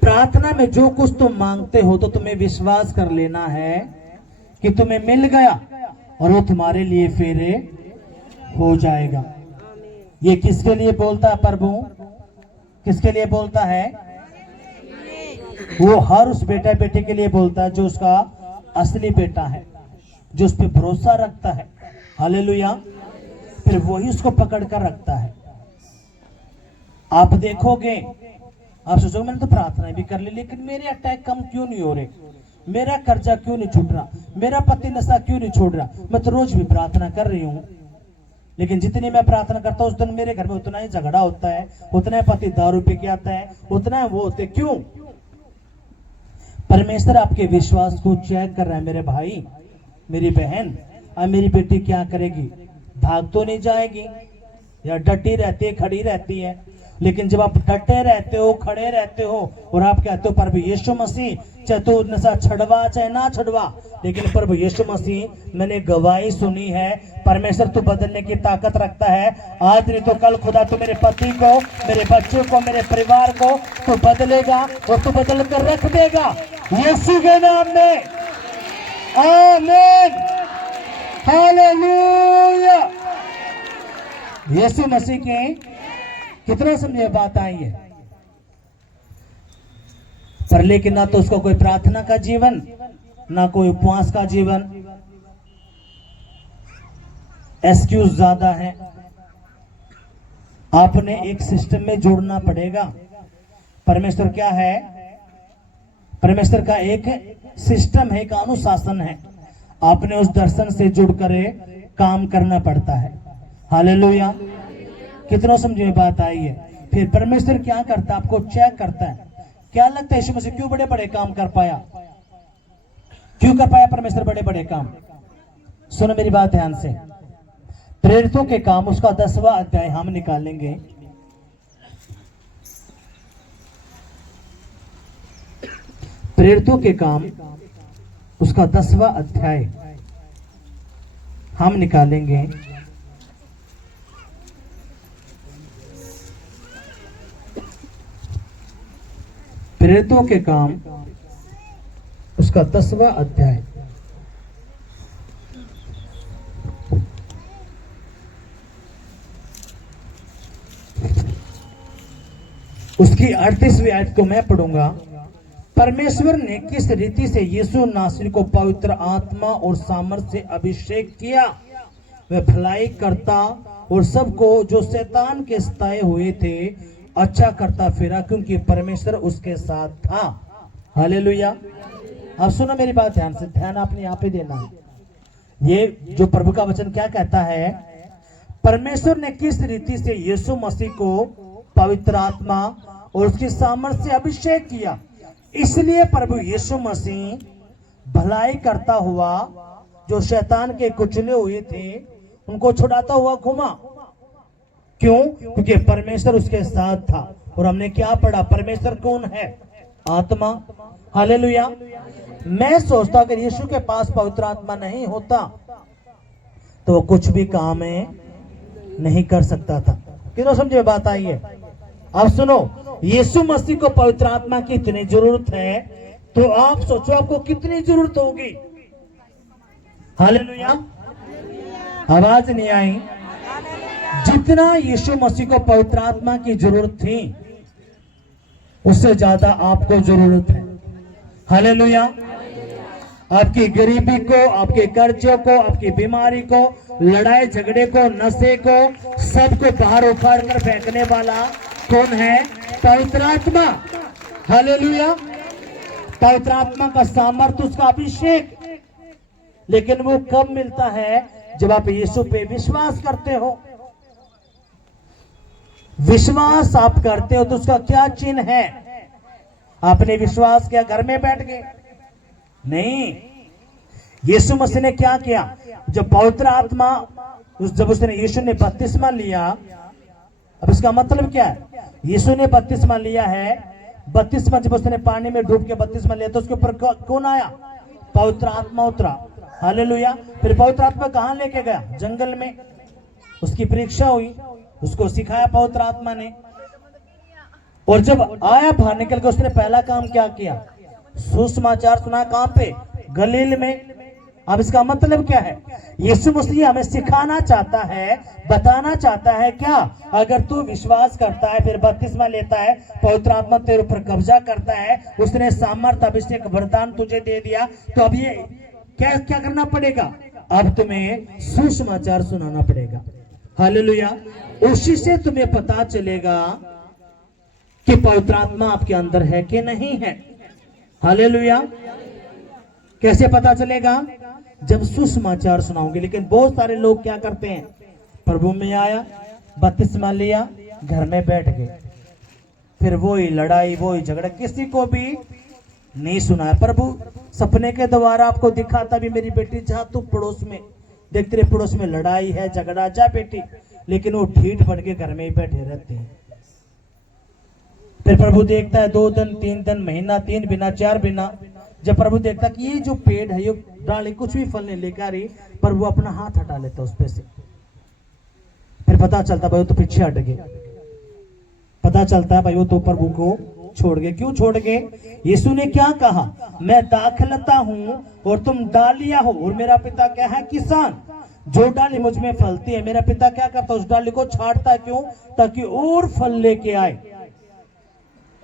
प्रार्थना में जो कुछ तुम मांगते हो तो तुम्हें विश्वास कर लेना है कि तुम्हें मिल गया और वो तुम्हारे लिए फिर हो जाएगा। ये किसके लिए बोलता है प्रभु? किसके लिए बोलता है? वो हर उस बेटा बेटे के लिए बोलता है जो उसका असली बेटा है, जो उस पर भरोसा रखता है। हालेलुया। फिर वही उसको पकड़ कर रखता है। आप देखोगे, आप सोचोगे मैंने तो प्रार्थना भी कर ली, लेकिन मेरे अटैक कम क्यों नहीं हो रहे, मेरा कर्जा क्यों नहीं छूट रहा, मेरा पति नशा क्यों नहीं छोड़ रहा। मैं तो रोज भी प्रार्थना कर रही हूं, लेकिन जितनी मैं प्रार्थना करता हूं उस दिन मेरे घर में उतना ही झगड़ा होता है, उतना ही पति दारू पी के आता है, उतना ही वो होते। क्यों? परमेश्वर आपके विश्वास को चेक कर रहा है। मेरे भाई, मेरी बहन, अब मेरी बेटी क्या करेगी? भाग तो नहीं जाएगी, या डटी रहती है, खड़ी रहती है। लेकिन जब आप डटे रहते हो, खड़े रहते हो और आप कहते हो प्रभु यीशु मसीह, चाहे तू नशा छड़वा चाहे ना छड़वा, लेकिन प्रभु यीशु मसीह मैंने गवाही सुनी है, परमेश्वर तू बदलने की ताकत रखता है। आज नहीं तो कल खुदा तू मेरे पति को, मेरे बच्चे को, मेरे परिवार को तू बदलेगा और तू बदल कर रख देगा यीशु के नाम में। आमीन, हालेलुया। यीशु मसीह के कितना समझे बात आई है? पर लेकिन ना तो उसको कोई प्रार्थना का जीवन, ना कोई उपवास का जीवन, एक्सक्यूज ज्यादा है। आपने एक सिस्टम में जोड़ना पड़ेगा। परमेश्वर क्या है? परमेश्वर का एक सिस्टम है, एक अनुशासन है। आपने उस दर्शन से जुड़कर काम करना पड़ता है। हालेलुया। कितना समझे बात आई है? फिर परमेश्वर क्या करता है? आपको चेक करता है। क्या लगता है यीशु मसीह क्यों बड़े बड़े काम कर पाया? क्यों कर पाया परमेश्वर बड़े बड़े काम? सुनो मेरी बात ध्यान से। प्रेरितों के काम उसका 10वां अध्याय हम निकालेंगे। प्रेरितों के काम उसका 10वां अध्याय हम निकालेंगे। प्रेरितों के काम उसका 10वां अध्याय उसकी 38वीं आयत को मैं पढ़ूंगा परमेश्वर ने किस रीति से यीशु नासरी को पवित्र आत्मा और सामर्थ से अभिषेक किया। वह भलाई करता और सबको जो शैतान के सताए हुए थे अच्छा करता फिरा, क्योंकि परमेश्वर उसके साथ था। हालेलुया। अब सुनो मेरी बात ध्यान से, ध्यान आपने यहाँ पे देना है। ये जो प्रभु का वचन क्या कहता है, परमेश्वर ने किस रीति से यीशु मसीह को पवित्र आत्मा और उसकी सामर्थ से अभिषेक किया, इसलिए प्रभु यीशु मसीह भलाई करता हुआ जो शैतान के कुचले हुए थे उनको छुड़ाता हुआ घुमा। क्यों? क्योंकि परमेश्वर उसके साथ था। और हमने क्या पढ़ा, परमेश्वर कौन है? आत्मा। हालेलुया। मैं सोचता अगर यीशु के पास पवित्र आत्मा नहीं होता तो वो कुछ भी काम नहीं कर सकता था। कितनों समझे बात आई है? अब सुनो, यीशु मसीह को पवित्र आत्मा की इतनी जरूरत है तो आप सोचो आपको कितनी जरूरत होगी। हालेलुया। आवाज नहीं आई? जितना यीशु मसीह को पवित्र आत्मा की जरूरत थी उससे ज्यादा आपको जरूरत है। हालेलुया। आपकी गरीबी को, आपके कर्जों को, आपकी बीमारी को, लड़ाई झगड़े को, नशे को, सबको बाहर उखाड़ कर फेंकने वाला कौन है? पवित्र आत्मा। हालेलुया। पवित्र आत्मा का सामर्थ्य, उसका अभिषेक, लेकिन वो कब मिलता है? जब आप यीशु पे विश्वास करते हो। विश्वास आप करते हो तो उसका क्या चिन्ह है? आपने विश्वास किया, घर में बैठ गए? नहीं। यीशु मसीह ने क्या किया? जब पवित्र आत्मा, जब उसने, यीशु ने बपतिस्मा लिया, अब इसका मतलब क्या है? यीशु ने बपतिस्मा लिया है, बपतिस्मा जब उसने पानी में डूब के बपतिस्मा लिया तो उसके ऊपर कौन आया? पवित्र आत्मा उतरा। हालेलुया। फिर पवित्र आत्मा कहां लेके गया? जंगल में। उसकी परीक्षा हुई, उसको सिखाया पवित्र आत्मा ने। और जब आया बाहर निकल के उसने पहला काम क्या किया? सुसमाचार सुना। कहां पे? गलील में। अब इसका मतलब क्या है? यीशु मसीह हमें सिखाना चाहता है, बताना चाहता है क्या? अगर तू विश्वास करता है, फिर बपतिस्मा लेता है, पवित्र आत्मा तेरे ऊपर कब्जा करता है, उसने सामर्थ, अभिषेक, वरदान तुझे दे दिया, तो अब ये क्या क्या करना पड़ेगा? अब तुम्हें सुसमाचार सुनाना पड़ेगा। हालेलुया। उसी से तुम्हें पता चलेगा कि पवित्र आत्मा आपके अंदर है कि नहीं है। हालेलुया। कैसे पता चलेगा? जब सुसमाचार सुनाओगे। लेकिन बहुत सारे लोग क्या करते हैं? प्रभु में आया, बपतिस्मा लिया, घर में बैठ गए, फिर वही लड़ाई, वही झगड़ा, किसी को भी नहीं सुना है। प्रभु सपने के द्वारा आपको दिखाता भी, मेरी बेटी जा तू पड़ोस में देख, तेरे पड़ोस में लड़ाई है, झगड़ा, जा बेटी, लेकिन वो ढीठ पड़ के घर में ही बैठे रहते हैं। फिर प्रभु देखता है 2 दिन, 3 दिन, महीना, 3 महीना, 4 महीना, जब प्रभु देखता कि ये जो पेड़ है, ये डाली कुछ भी फल नहीं लेकर रही, पर वो अपना हाथ हटा लेता उस पे से। फिर पता चलता भाई वो तो पीछे हट गए। पता चलता है भाई वो तो प्रभु को छोड़ गए। क्यों छोड़ गए? यीशु ने क्या कहा? मैं दाखलता हूं और तुम डालियां हो, और मेरा पिता क्या है? किसान। जो डाली मुझ में फलती है, मेरा पिता क्या करता है? उस डाली को छांटता है। क्यों? ताकि और फल लेके आए।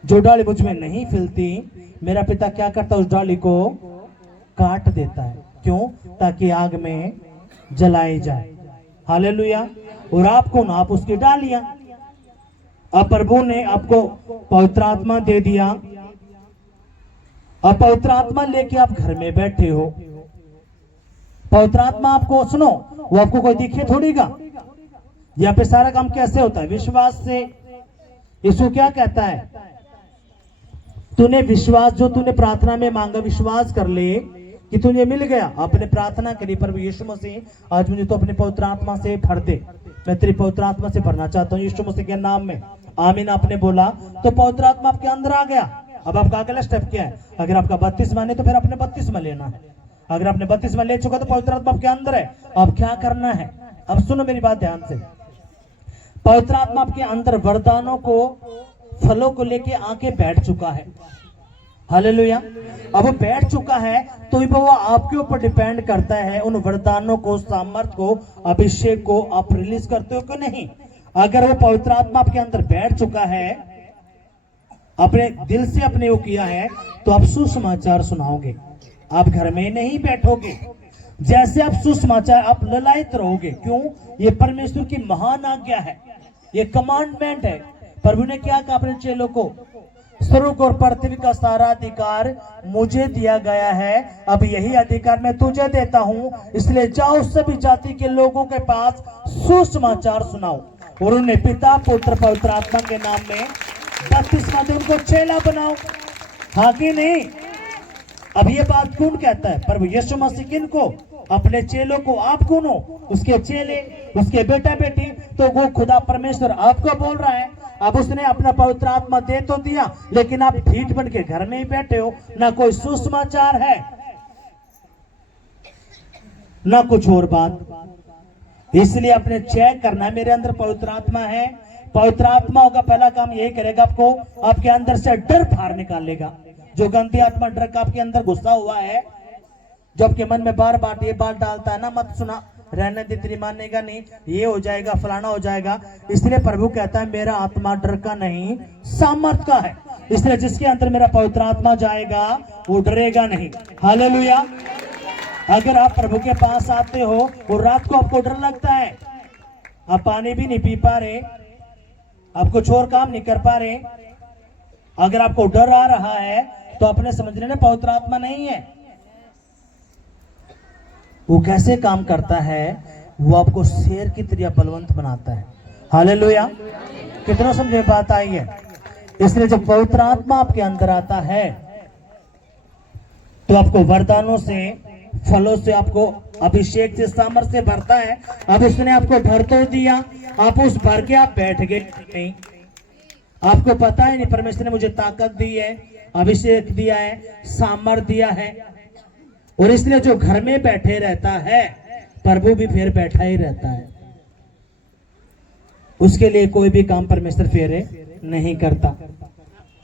जो डाली मुझ में नहीं फलती, मेरा पिता क्या करता है? उस डाली को काट देता है। क्यों? ताकि आग में जलाई जाए। हालेलुया। और आप कौन? आप उसकी डालियां। अब प्रभु ने आपको पवित्र आत्मा दे दिया। अब पवित्र आत्मा लेके आप घर में बैठे हो। पवित्र आत्मा आपको, सुनो, वो आपको कोई दिखे थोड़ीगा। यहाँ पे सारा काम कैसे होता है? विश्वास से। यीशु क्या कहता है? तूने विश्वास, जो तूने प्रार्थना में मांगा, विश्वास कर ले कि तुझे मिल गया। आपने प्रार्थना करी, प्रभु यीशु मसीह आज मुझे तो अपने पवित्र आत्मा से भर दे, मैं तेरी पवित्र आत्मा से भरना चाहता हूँ यीशु मसीह के नाम में। आमीन आपने बोला तो पवित्र आत्मा आपके अंदर आ गया। अब आपका अगला स्टेप क्या है? अगर आपका बपतिस्मा नहीं तो फिर आपने बपतिस्मा लेना है। अगर आपने बपतिस्मा ले चुका तो पवित्र आत्मा आपके अंदर है। अब क्या करना है? अब सुनो मेरी बात ध्यान से। पवित्र आत्मा आपके अंदर वरदानों को, फलों को लेके आके बैठ चुका है। हालेलुया। अब वो बैठ चुका है तो वो आपके ऊपर डिपेंड करता है, उन वरदानों को, सामर्थ को, अभिषेक को आप रिलीज करते हो कि नहीं। अगर वो पवित्र आत्मा आपके अंदर बैठ चुका है, अपने दिल से अपने वो किया है, तो आप सुसमाचार सुनाओगे। आप घर में नहीं बैठोगे, जैसे आप सुसमाचार आप ललायत रहोगे। क्यों? ये परमेश्वर की महान आज्ञा है, ये कमांडमेंट है। प्रभु ने क्या कहा अपने चेलों को? स्वर्ग और पृथ्वी का सारा अधिकार मुझे दिया गया है, अब यही अधिकार मैं तुझे देता हूं, इसलिए जाओ सभी जाति के लोगों के पास सुसमाचार सुनाओ। और उन्हें पिता पुत्र पवित्र आत्मा के नाम में बपतिस्मा दे, उनको चेला बनाओ। हाँ कि नहीं? अब ये बात कौन कहता है? प्रभु यीशु मसीह। किन को? अपने चेलों को। आप कौन हो? उसके चेले, उसके बेटा बेटी। तो वो खुदा परमेश्वर आपको बोल रहा है। अब उसने अपना पवित्र आत्मा दे तो दिया, लेकिन आप ढीठ बन के घर में ही बैठे हो, ना कोई सुसमाचार है ना कुछ और बात। इसलिए अपने चेक करना, मेरे अंदर पवित्र आत्मा है। पवित्र आत्मा का पहला काम यही करेगा, आपको आपके अंदर से डर बाहर निकालेगा। जो गंदी आत्मा डर का आपके अंदर घुसा हुआ है, जो आपके मन में बार बार ये बात डालता है ना, मत सुना, रहने दे, तेरी मानेगा नहीं, ये हो जाएगा, फलाना हो जाएगा। इसलिए प्रभु कहता है मेरा आत्मा डर का नहीं सामर्थ का है। इसलिए जिसके अंदर मेरा पवित्र आत्मा जाएगा वो डरेगा नहीं। हालेलुया। अगर आप प्रभु के पास आते हो और रात को आपको डर लगता है, आप पानी भी नहीं पी पा रहे, आप कुछ और काम नहीं कर पा रहे, अगर आपको डर आ रहा है तो अपने समझ लेना पवित्र आत्मा नहीं है। वो कैसे काम करता है? वो आपको शेर की तरह बलवंत बनाता है। हालेलुया। कितना समझे बात आई है? इसलिए जब पवित्र आत्मा आपके अंदर आता है तो आपको वरदानों से, फलों से, आपको अभिषेक से, सामर्थ्य से भरता है। अब उसने आपको भर तो दिया, आप उस भर के आप बैठ गए नहीं, आपको पता है नहीं परमेश्वर ने मुझे ताकत दी है, अभिषेक दिया है, सामर्थ दिया है। और इसलिए जो घर में बैठे रहता है, प्रभु भी फिर बैठा ही रहता है। उसके लिए कोई भी काम परमेश्वर फेरे नहीं करता।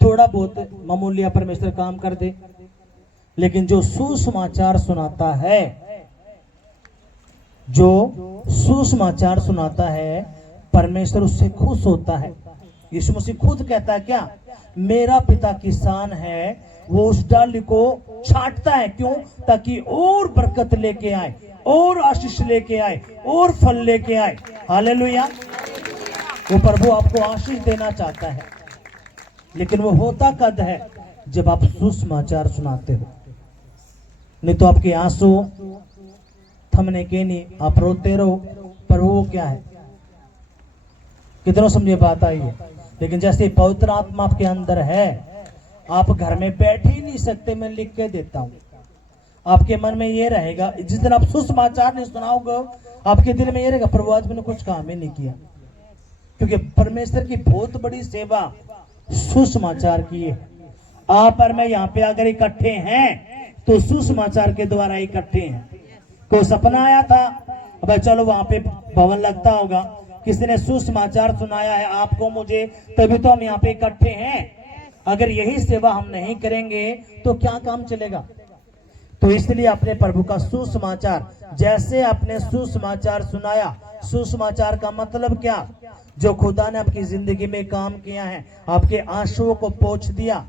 थोड़ा बहुत मामूली परमेश्वर काम कर दे, लेकिन जो सुसमाचार सुनाता है, जो सुसमाचार सुनाता है, परमेश्वर उससे खुश होता है। यीशु मसीह खुद कहता है क्या? मेरा पिता किसान है, वो उस डाली को छांटता है। क्यों? ताकि और बरकत लेके आए, और आशीष लेके आए, और फल लेके आए। हालेलुया। वो प्रभु आपको आशीष देना चाहता है, लेकिन वो होता कद है जब आप सुसमाचार सुनाते हो। नहीं तो आपके आंसू थमने के नहीं, आप रोते रहो। पर वो क्या है? कितना समझे बात आई है? लेकिन जैसे पवित्र आत्मा आपके अंदर है, आप घर में बैठ ही नहीं सकते। मैं लिख के देता हूं, आपके मन में ये रहेगा, जिस दिन आप सुसमाचार नहीं सुनाओगे, आपके दिल में ये रहेगा, प्रभु आज मैंने कुछ काम ही नहीं किया। क्योंकि परमेश्वर की बहुत बड़ी सेवा सुसमाचार की है। आप और मैं यहाँ पे अगर इकट्ठे हैं तो सुसमाचार के द्वारा इकट्ठे हैं। कोई सपना आया था, अब चलो वहां पे भवन लगता होगा, किसी ने सुसमाचार सुनाया है आपको, मुझे, तभी तो हम यहाँ पे इकट्ठे हैं। अगर यही सेवा हम नहीं करेंगे तो क्या काम चलेगा? तो इसलिए अपने प्रभु का सुसमाचार, जैसे आपने सुसमाचार सुनाया, सुसमाचार का मतलब क्या? जो खुदा ने आपकी जिंदगी में काम किया है, आपके आंसुओं को पोंछ दिया।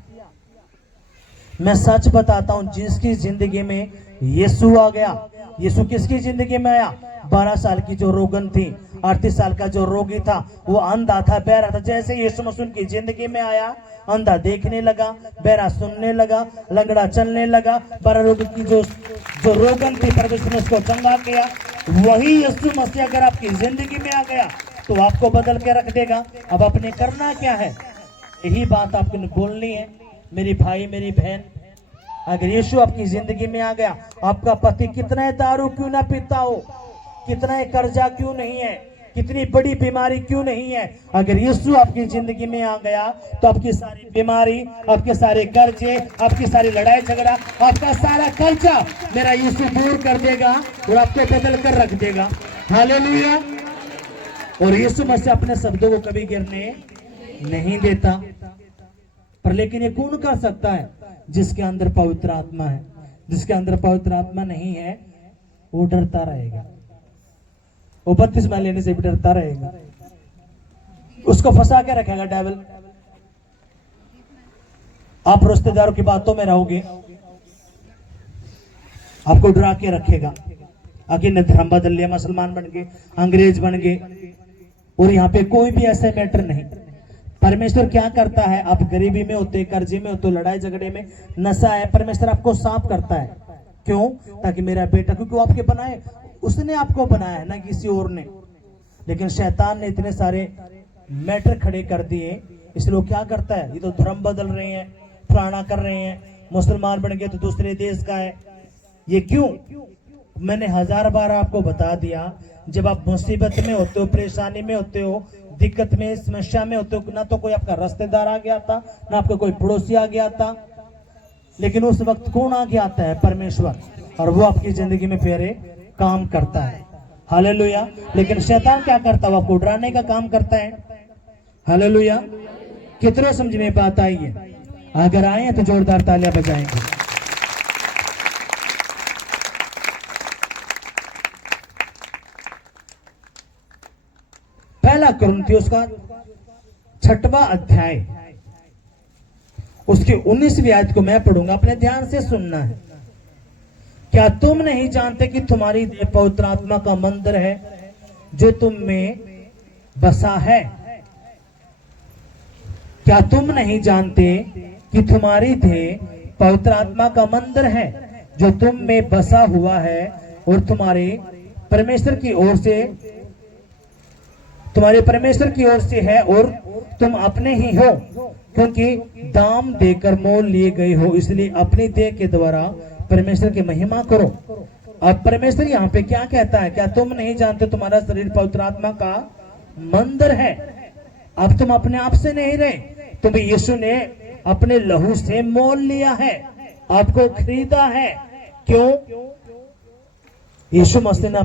मैं सच बताता हूं, जिसकी जिंदगी में यीशु आ गया, यीशु किसकी जिंदगी में आया? 12 साल की जो रोगन थी, 38 साल का जो रोगी था, वो अंधा था, बहरा था, जैसे यीशु मसीह की जिंदगी में आया, अंधा देखने लगा, बहरा सुनने लगा, लंगड़ा चलने लगा। 12 रोगी की जो रोगन थी, परमेश्वर ने उसको चंगा किया। वही यीशु मसीह अगर आपकी जिंदगी में आ गया तो आपको बदल के रख देगा। अब आपने करना क्या है? यही बात आपको बोलनी है, मेरी भाई, मेरी बहन। अगर यीशु आपकी जिंदगी में आ गया, आपका पति कितना दारू क्यों ना पीता हो, कितना कर्जा क्यों नहीं है, कितनी बड़ी बीमारी क्यों नहीं है, अगर यीशु आपकी जिंदगी में आ गया तो आपकी सारी बीमारी, आपके सारे कर्जे, आपकी सारी लड़ाई झगड़ा, आपका सारा कर्जा मेरा यीशु दूर कर देगा और आपको बदल कर रख देगा। हालेलुया। और यीशु मसीह अपने शब्दों को कभी गिरने नहीं देता। पर लेकिन ये कौन कर सकता है? जिसके अंदर पवित्र आत्मा है। जिसके अंदर पवित्र आत्मा नहीं है वो डरता रहेगा, वो बपतिस्मा लेने से भी डरता रहेगा। उसको फंसा के रखेगा डेविल। आप रिश्तेदारों की बातों में रहोगे, आपको डरा के रखेगा। आखिर ने धर्म बदल लिया, मुसलमान बन गए, अंग्रेज बन गए, और यहाँ पे कोई भी ऐसा मैटर नहीं। परमेश्वर क्या करता है, आप गरीबी में होते, कर्जे में होते, लड़ाई झगड़े में, नशा है, परमेश्वर आपको साफ करता है। क्यों? ताकि मेरा बेटा, क्योंकि वो आपके बनाए, उसने आपको बनाया है ना किसी और ने। लेकिन शैतान ने इतने सारे मैटर खड़े कर दिए, इसलिए वो क्या करता है, ये तो धर्म बदल रहे हैं, फलाना कर रहे हैं, मुसलमान बन गए तो दूसरे देश का है। ये क्यों? मैंने 1000 बार आपको बता दिया, जब आप मुसीबत में होते हो, परेशानी में होते हो, दिक्कत में, समस्या में होते हो, ना तो कोई आपका रिश्तेदार आ गया था, ना आपका कोई पड़ोसी आ गया था, लेकिन उस वक्त कौन आगे आता है? परमेश्वर, और वो आपकी जिंदगी में फिर काम करता है। हालेलुया। लेकिन शैतान क्या करता है? वो आपको डराने का काम करता है। हालेलुया। कितने समझ में बात आई है? अगर आए तो जोरदार तालियां बजाएंगे। पहला कुरिन्थियों का 6वां अध्याय, उसके 19वीं आयत को मैं पढ़ूंगा, अपने ध्यान से सुनना है। क्या तुम नहीं जानते कि तुम्हारी देह पवित्र आत्मा का मंदिर है जो तुम में बसा है? क्या तुम नहीं जानते कि तुम्हारी देह पवित्र आत्मा का मंदिर है जो तुम में बसा हुआ है और तुम्हारे परमेश्वर की ओर से, तुम्हारे परमेश्वर की ओर से है और तुम अपने ही हो, क्योंकि दाम देकर मोल लिए गए हो, इसलिए अपनी देह के द्वारा परमेश्वर की महिमा करो। अब परमेश्वर यहाँ पे क्या कहता है? क्या तुम नहीं जानते तुम्हारा शरीर पवित्र आत्मा का मंदिर है? अब तुम अपने आप से नहीं रहे, तुम्हें यीशु ने अपने लहू से मोल लिया है, आपको खरीदा है। क्यों? यीशु मसीह ने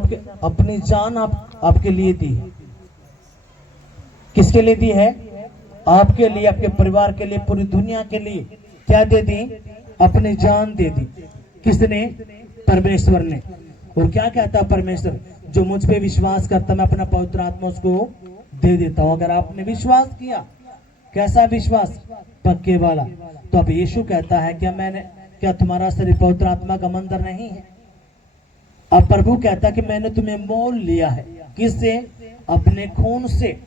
अपनी जान आपके लिए दी है। किसके लिए दी है? आपके लिए, आपके परिवार के लिए, पूरी दुनिया के लिए। क्या दे दी? अपनी जान दे दी। किसने? परमेश्वर ने। और क्या कहता है परमेश्वर? जो मुझ पे विश्वास करता, मैं अपना पवित्र आत्मा उसको दे देता हूं। अगर आपने विश्वास किया, कैसा विश्वास? पक्के वाला। तो अब यीशु कहता है, क्या तुम्हारा शरीर पवित्र आत्मा का मंदिर नहीं है? अब प्रभु कहता है कि मैंने तुम्हें मोल लिया है। किससे? अपने खून से।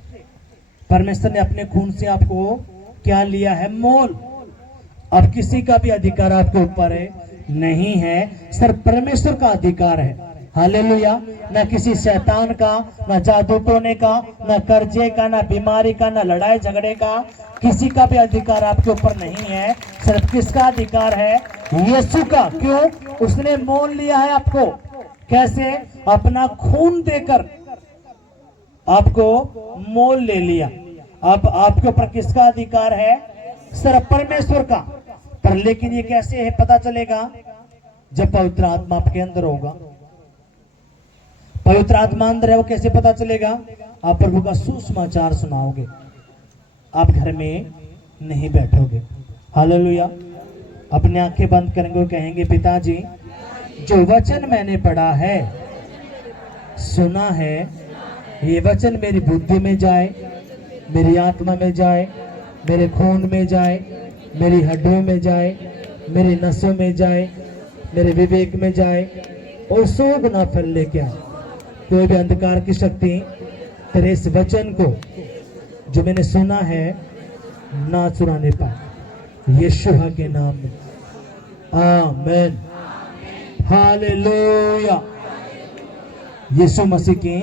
परमेश्वर ने अपने खून से आपको क्या लिया है? मोल। अब किसी का भी अधिकार आपके ऊपर नहीं है, सिर्फ परमेश्वर का अधिकार है। हालेलुया। न किसी शैतान का, न जादू टोने का, न कर्जे का, न बीमारी का, न लड़ाई झगड़े का, किसी का भी अधिकार आपके ऊपर नहीं है। सिर्फ किसका अधिकार है? यीशु का। क्यों? उसने मोल लिया है आपको। कैसे? अपना खून देकर आपको मोल ले लिया। अब आपके ऊपर किसका अधिकार है? सिर्फ परमेश्वर का। पर लेकिन ये कैसे है पता चलेगा? जब पवित्र आत्मा आपके अंदर होगा। पवित्र आत्मा अंदर है, वो कैसे पता चलेगा? आप प्रभु का सुसमाचार सुनाओगे, आप घर में नहीं बैठोगे। हालेलुया। अपनी आंखें बंद करेंगे, कहेंगे, पिताजी जो वचन मैंने पढ़ा है, सुना है, ये वचन मेरी बुद्धि में जाए, मेरी आत्मा में जाए, मेरे खून में जाए, मेरी हड्डियों में जाए, मेरी नसों में जाए, मेरे विवेक में जाए, और सोग ना फैले। क्या कोई भी अंधकार की शक्ति तेरे इस वचन को जो मैंने सुना है ना चुराने पाए, यीशु के नाम में। आमीन। हालेलुया। यीशु मसीह की